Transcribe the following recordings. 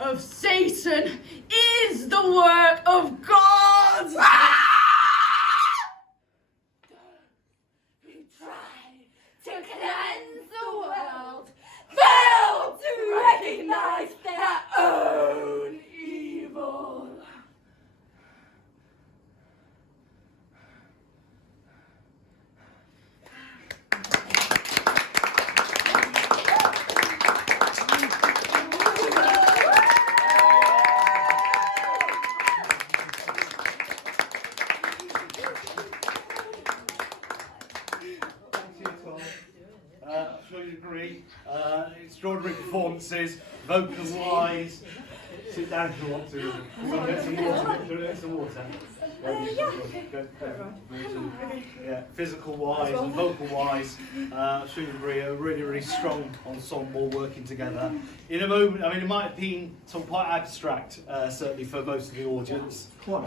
of Satan is the work of God. Who tried to cleanse the world failed to recognize their own evil. I'm sure you agree. Extraordinary performances, vocal-wise. Sit down if you want to. Get some water. Get some water. Yeah, physical-wise and vocal-wise, I'm sure you agree, a really, really strong ensemble working together. In a moment, I mean, it might have been sort of quite abstract, certainly for most of the audience. Maybe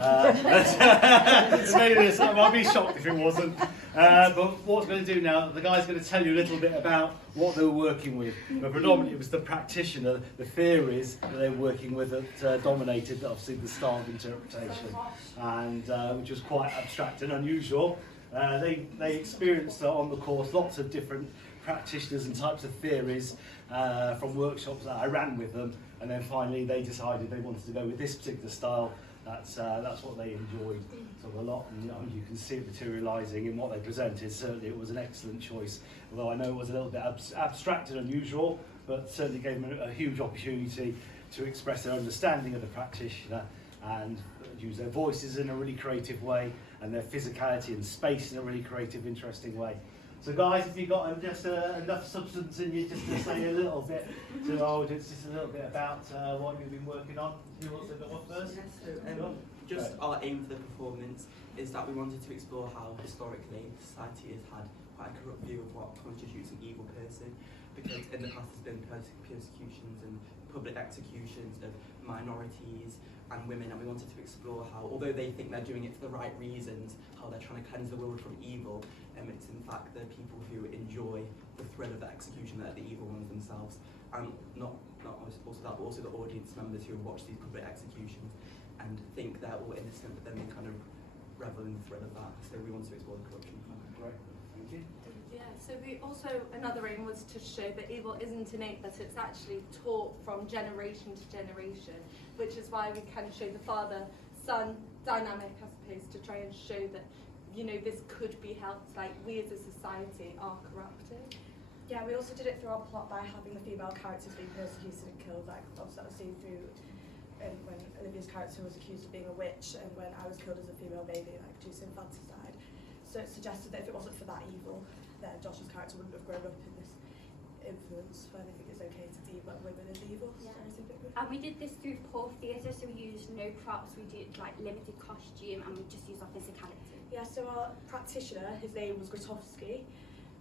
I'd be shocked if it wasn't. But what we're going to do now, the guy's going to tell you a little bit about what they were working with. But predominantly it was the practitioner, the theories that they were working with that dominated, obviously, the style of interpretation, and which was quite abstract and unusual. They experienced on the course lots of different practitioners and types of theories from workshops that I ran with them, and then finally they decided they wanted to go with this particular style. That's what they enjoyed sort of a lot, and you can see it materialising in what they presented. Certainly it was an excellent choice, although I know it was a little bit abstract and unusual, but certainly gave them a huge opportunity to express their understanding of the practitioner and use their voices in a really creative way and their physicality and space in a really creative, interesting way. So guys, if you've got just enough substance in you just to say a little bit to the audience, just a little bit about what you've been working on. Who wants to go off first? Just our aim for the performance is that we wanted to explore how historically society has had quite a corrupt view of what constitutes an evil person, because in the past there's been persecutions and public executions of minorities and women, and we wanted to explore how, although they think they're doing it for the right reasons, how they're trying to cleanse the world from evil, it's in fact the people who enjoy the thrill of the execution that are the evil ones themselves, and not also that, but also the audience members who watch these public executions and think they're all innocent, but then they kind of revel in the thrill of that. So we want to explore the corruption. Great, thank you. Yeah, so we also, another aim was to show that evil isn't innate, but it's actually taught from generation to generation, which is why we kind of show the father-son dynamic, I suppose, to try and show that, you know, this could be helped, like we as a society are corrupted. Yeah, we also did it through our plot by having the female characters being persecuted and killed, like obviously that was seen through when Olivia's character was accused of being a witch, and when I was killed as a female baby, like due to infanticide. So it suggested that if it wasn't for that evil, then Josh's character wouldn't have grown up in this influence where they think it's okay to be like women as evil. Yeah. And we did this through poor theatre, so we used no props, we did like limited costume, and we just used our physicality. Yeah, so our practitioner, his name was Grotowski.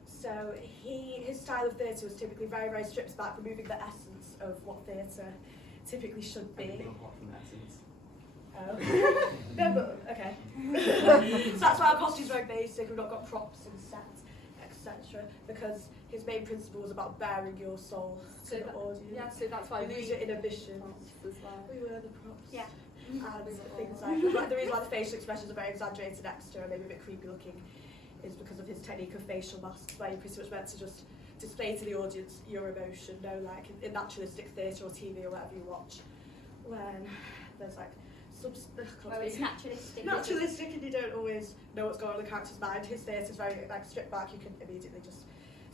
So his style of theatre was typically very, very stripped back, removing the essence of what theatre typically should be. Everything apart from essence. Oh. No, but okay. So that's why our costumes are very basic. We've not got props and sets, etc. Because his main principle was about bearing your soul to the audience. Yeah, so that's why we we use it in ambition. as well. We were the props. Yeah. And things like the reason why the facial expressions are very exaggerated extra and maybe a bit creepy looking is because of his technique of facial masks, where you're pretty much meant to just display to the audience your emotion, no, like in naturalistic theatre or TV or whatever you watch, when there's like Well, it's naturalistic. naturalistic and you don't always know what's going on in the character's mind. His theatre is very like stripped back, you can immediately just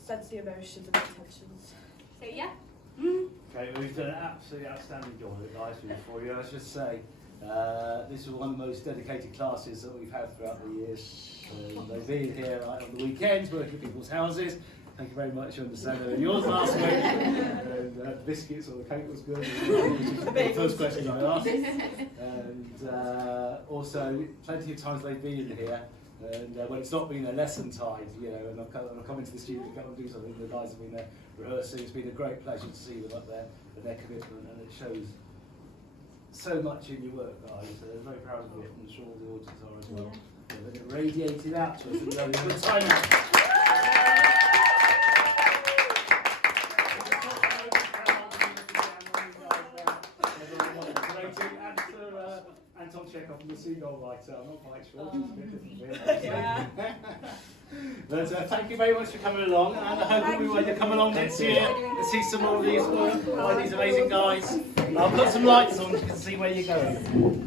sense the emotions and the intentions. So yeah. Okay, well, you've done an absolutely outstanding job of it, guys, for you. I should say, this was one of the most dedicated classes that we've had throughout the years. They've been here like, on the weekends, working at people's houses. Thank you very much. I understand that yours last week. And biscuits or the cake was good. Which is the first question I asked. And also, plenty of times they've been here. And when it's not been a lesson time, you know, and I've come into the studio to come and do something, the guys have been there rehearsing. It's been a great pleasure to see them up there and their commitment, and it shows so much in your work, guys. So they're very proud of it, and I'm sure all the audience are as well. Yeah, but it radiated out to us, and we're having a good time out. writing, and Sir Anton Chekhov, the seagull writer. I'm not quite sure. It's a bit different here, Yeah. But thank you very much for coming along, and I hope everyone will come along next year and see some more of these work by these amazing guys. I'll put some lights on so you can see where you're going.